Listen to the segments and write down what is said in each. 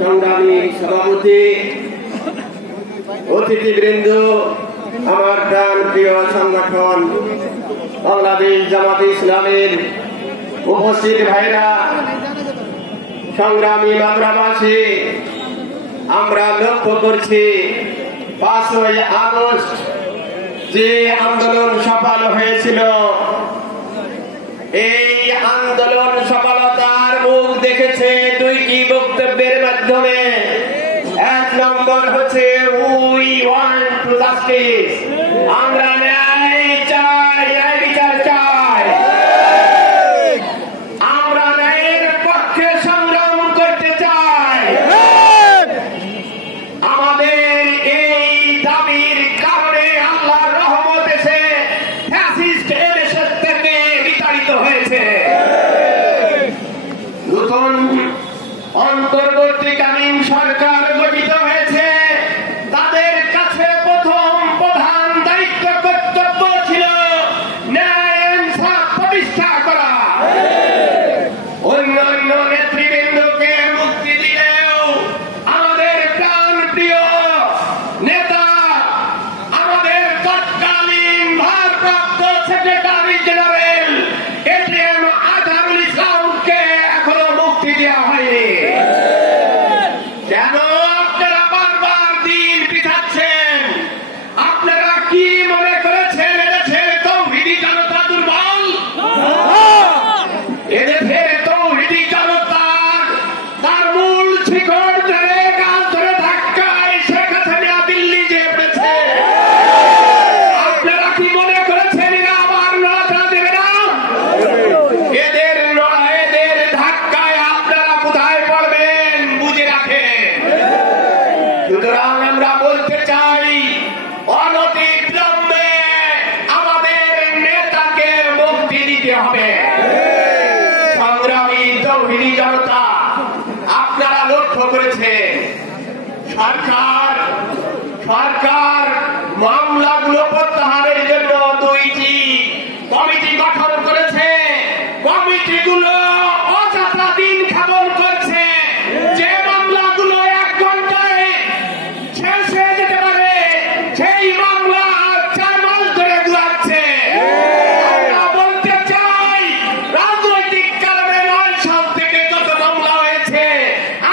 সংগ্রামী সভাপতি, অতিথিবৃন্দ, আমার প্রাণ প্রিয় সংগঠন বাংলাদেশ জামাতে ইসলামের উপস্থিত ভাইরা, সংগ্রামী মাদ্রাবাসী, আমরা লক্ষ্য করছি 5ই আগস্ট যে আন্দোলন সফল হয়েছিল, এই আন্দোলন সফলতার মুখ দেখেছে দুইটি বক্তব্যের মাধ্যমে। 1 নম্বর হচ্ছে উই ওয়ান্ট টু জাস্টিস, আমরা ন্যায় চাই, ন্যায় বিচার চাই, আমরা ন্যায়ের পক্ষে সংগ্রাম করতে চাই। আমাদের এই দাবির কারণে আল্লাহর রহমত এসে ফ্যাসিস্ট এদেশের থেকে বিতাড়িত হয়েছে। নতুন অন্তর্বর্তীকালীন সরকার গঠিত হয়েছে, তাদের কাছে প্রথম প্রধান দায়িত্ব কর্তব্য ছিল ন্যায় ইনসাফ প্রতিষ্ঠা করা। অন্যান্য নেতৃবৃন্দকে মুক্তি দিলেও আমাদের প্রাণ প্রিয় নেতা, আমাদের তৎকালীন ভারপ্রাপ্ত সেক্রেটারি জেনারেল এটিএম আজহারুল ইসলামকে এখনো মুক্তি দেওয়া হয়নি। কেন আপনারা বারবার দিন পিছাচ্ছেন? আপনারা কি মনে করেছেন এদেশের তৌহিদি জনতা দুর্বল? এদেশের তৌহিদি জনতা তার মূল শিকড় ধরে গাছ ধরে ধাক্কায় শেখ হাসিনা দিল্লি যে পড়েছে। আপনারা কি মনে করেছেন এরা আবার নড়াচড়া দেবে না? এদের এদের ধাক্কায় আপনারা কোথায় পড়বেন বুঝে রাখেন। সুতরাং আমরা বলতে চাই, অনতিবিলম্বে আমাদের নেতাকে মুক্তি দিতে হবে। সংগ্রামী তৌহিদি জনতা, আপনারা লক্ষ্য করেছেন সরকার মামলাগুলো প্রত্যাহারের জন্য 2টি কমিটি গঠন করেছে। কমিটিগুলো অযথা দিন ক্ষেপণ করছে। যে মামলাগুলো 1 ঘন্টায় শেষ হয়ে যেতে পারে, সেই মামলা 4 মাস ধরে ঘুরাচ্ছে। আমরা বলতে চাই, রাজনৈতিক কারণে 9 সাল থেকে যত মামলা হয়েছে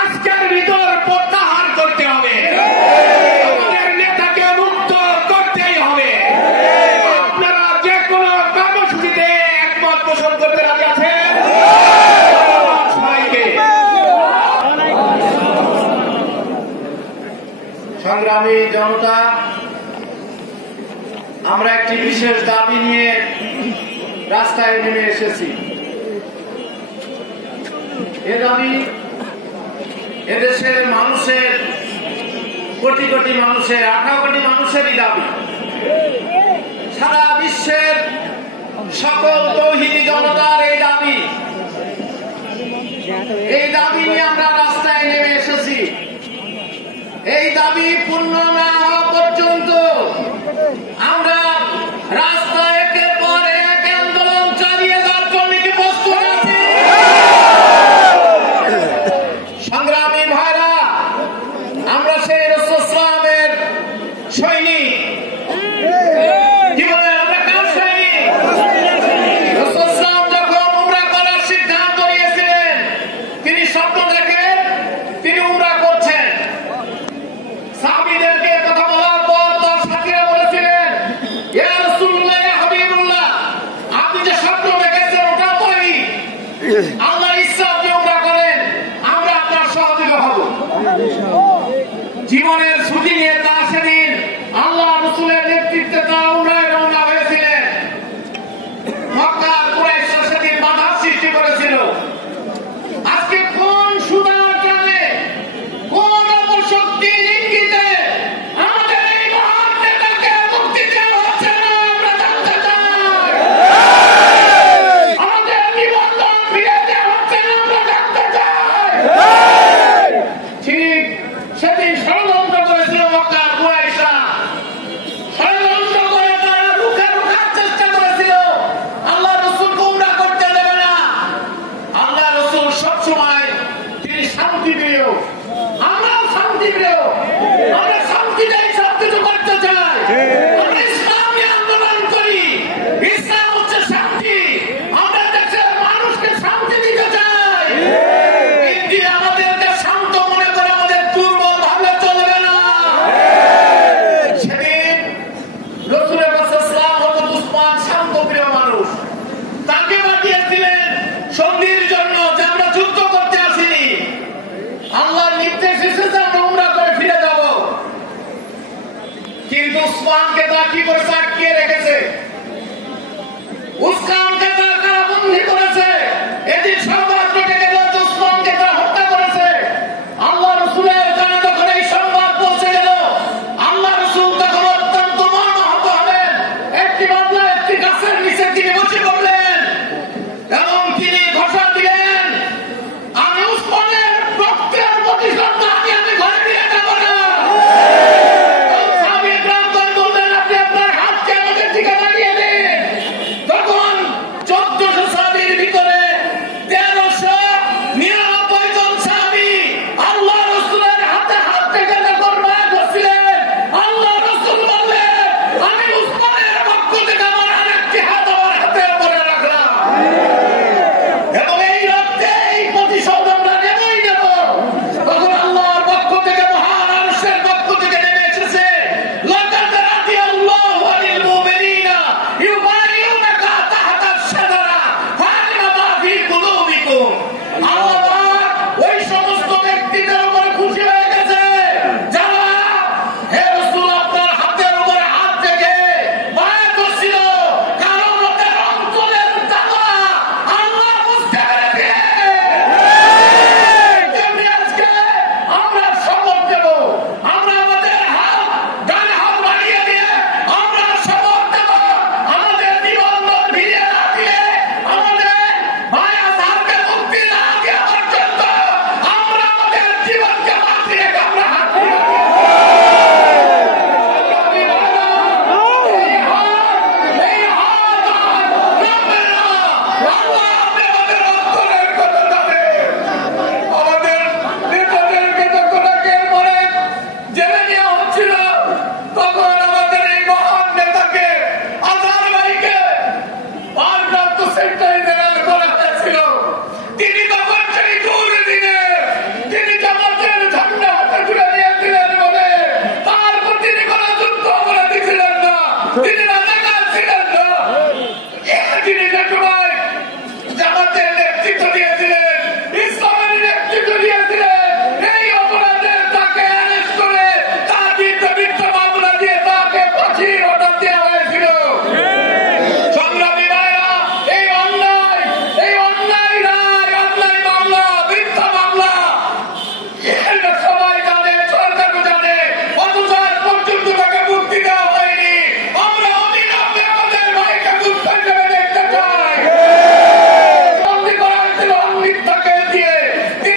আজকের ভিতর প্রত্যাহার করতে হবে। আমাদের নেতাকে মুক্ত করতেই হবে। আপনারা যে কোনো কর্মসূচিতে একমত পোষণ করতে রাজি আছেন? সবাইকে সংগ্রামী জনতা, আমরা একটি বিশেষ দাবি নিয়ে রাস্তায় নেমে এসেছি। এ দাবি এদেশের মানুষের, কোটি কোটি মানুষের, 18 কোটি মানুষেরই দাবি। সারা বিশ্বের সকল তৌহিদি জনতার এই দাবি। এই দাবি নিয়ে আমরা রাস্তায় নেমে এসেছি। এই দাবি পূর্ণ না হওয়া পর্যন্ত আমরা রাস্তায় একের পর এক আন্দোলন চালিয়ে যাওয়ার জন্য কি প্রস্তুত আছি? সংগ্রামী ভাইরা, আমরা সেই রাসূল সাল্লাল্লাহু সৈনিক। কি বলেন, আমরা কার সৈনিক? রাসূল সাল্লাল্লাহু যখন উমরা করার সিদ্ধান্ত নিয়েছিলেন, তিনি স্বপ্ন দেখেন তিনি উমরা করছেন। সাহাবীদেরকে কথা বলার পর তার সাথীরা বলেছিলেন, ইয়া রাসূলুল্লাহ, ইয়া হাবিবুল্লাহ, আপনি যে স্বপ্ন দেখেছেন ওটা বলি, আল্লাহর ইচ্ছা আপনি উমরা করেন, আমরা আপনার সহযোগী হব। জীবনের ছুটি নিয়ে তার সেদিন আল্লাহ রাসূলের নেতৃত্বে তারা উমরায় রওনা হয়েছিলেন। মক্কার কুরাইশরা সেদিন বাধার সৃষ্টি করেছিল। আজকে কোন সুদার জানে উসমানকে লাঠি করে আটকিয়ে রেখেছে। উসমানকে